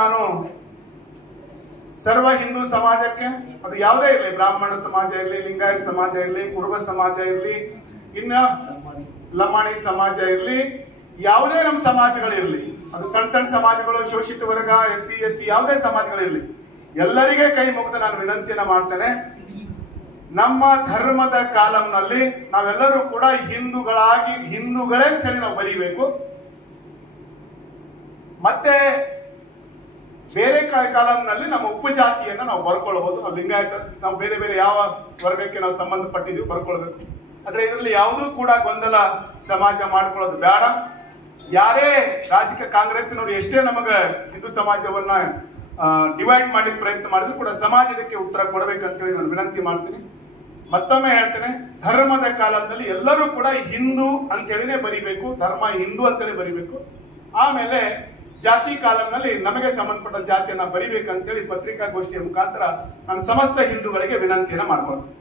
ನಾನು ಸರ್ವ ಹಿಂದೂ ಸಮಾಜಕ್ಕೆ ಅದು ಯಾವುದೇ ಇರಲಿ, ಬ್ರಾಹ್ಮಣ ಸಮಾಜ ಇರಲಿ, ಲಿಂಗಾಯತ ಸಮಾಜ ಇರಲಿ, ಕುರುಬ ಸಮಾಜ ಇರಲಿ, ಇನ್ನ ಲಮಾಣಿ ಸಮಾಜ ಇರಲಿ, ಯಾವುದೇ ನಮ್ಮ ಸಮಾಜಗಳಿರಲಿ, ಅದು ಸಣ್ಣ ಸಣ್ಣ ಸಮಾಜಗಳು, ಶೋಷಿತ ವರ್ಗ, SC ST ಯಾವುದೇ ಸಮಾಜಗಳಿರಲಿ, ಎಲ್ಲರಿಗೆ ಕೈ ಮುಗಿದು ನಾನು ವಿನಂತಿಯನ್ನ ಮಾಡ್ತೇನೆ. ನಮ್ಮ ಧರ್ಮದ ಕಾಲಂನಲ್ಲಿ ನಾವೆಲ್ಲರೂ ಕೂಡ ಹಿಂದೂಗಳೇ ಅಂತ ಹೇಳಿ ನಾವು ಬರೀಬೇಕು. ಮತ್ತೆ ಬೇರೆ ಕಾಲಂನಲ್ಲಿ ನಮ್ಮ ಉಪಜಾತಿಯನ್ನ ನಾವು ಬರ್ಕೊಳ್ಬಹುದು. ನಾವು ಲಿಂಗಾಯತ, ನಾವು ಬೇರೆ ಬೇರೆ ಯಾವ ವರ್ಗಕ್ಕೆ ನಾವು ಸಂಬಂಧಪಟ್ಟಿದ್ದೀವಿ ಬರ್ಕೊಳ್ಬೇಕು. ಆದ್ರೆ ಇದರಲ್ಲಿ ಯಾವುದೂ ಕೂಡ ಗೊಂದಲ ಸಮಾಜ ಮಾಡ್ಕೊಳ್ಳೋದು ಬೇಡ. ಯಾರೇ ರಾಜಕೀಯ ಕಾಂಗ್ರೆಸ್ನವರು ಎಷ್ಟೇ ನಮಗ ಹಿಂದೂ ಸಮಾಜವನ್ನ ಡಿವೈಡ್ ಮಾಡಿ ಪ್ರಯತ್ನ ಮಾಡಿದ್ರು ಕೂಡ ಸಮಾಜ ಇದಕ್ಕೆ ಉತ್ತರ ಕೊಡಬೇಕಂತೇಳಿ ನಾನು ವಿನಂತಿ ಮಾಡ್ತೀನಿ. ಮತ್ತೊಮ್ಮೆ ಹೇಳ್ತೇನೆ, ಧರ್ಮದ ಕಾಲದಲ್ಲಿ ಎಲ್ಲರೂ ಕೂಡ ಹಿಂದೂ ಅಂತೇಳಿನೇ ಬರಿಬೇಕು, ಧರ್ಮ ಹಿಂದೂ ಅಂತೇಳಿ ಬರಿಬೇಕು. ಆಮೇಲೆ ಜಾತಿ ಕಾಲಂನಲ್ಲಿ ನಮಗೆ ಸಂಬಂಧಪಟ್ಟ ಜಾತಿಯನ್ನ ಬರಿಬೇಕಂತೇಳಿ ಪತ್ರಿಕಾಗೋಷ್ಠಿಯ ಮುಖಾಂತರ ನಾನು ಸಮಸ್ತ ಹಿಂದೂಗಳಿಗೆ ವಿನಂತಿಯನ್ನ ಮಾಡ್ಕೊಳ್ತೇನೆ.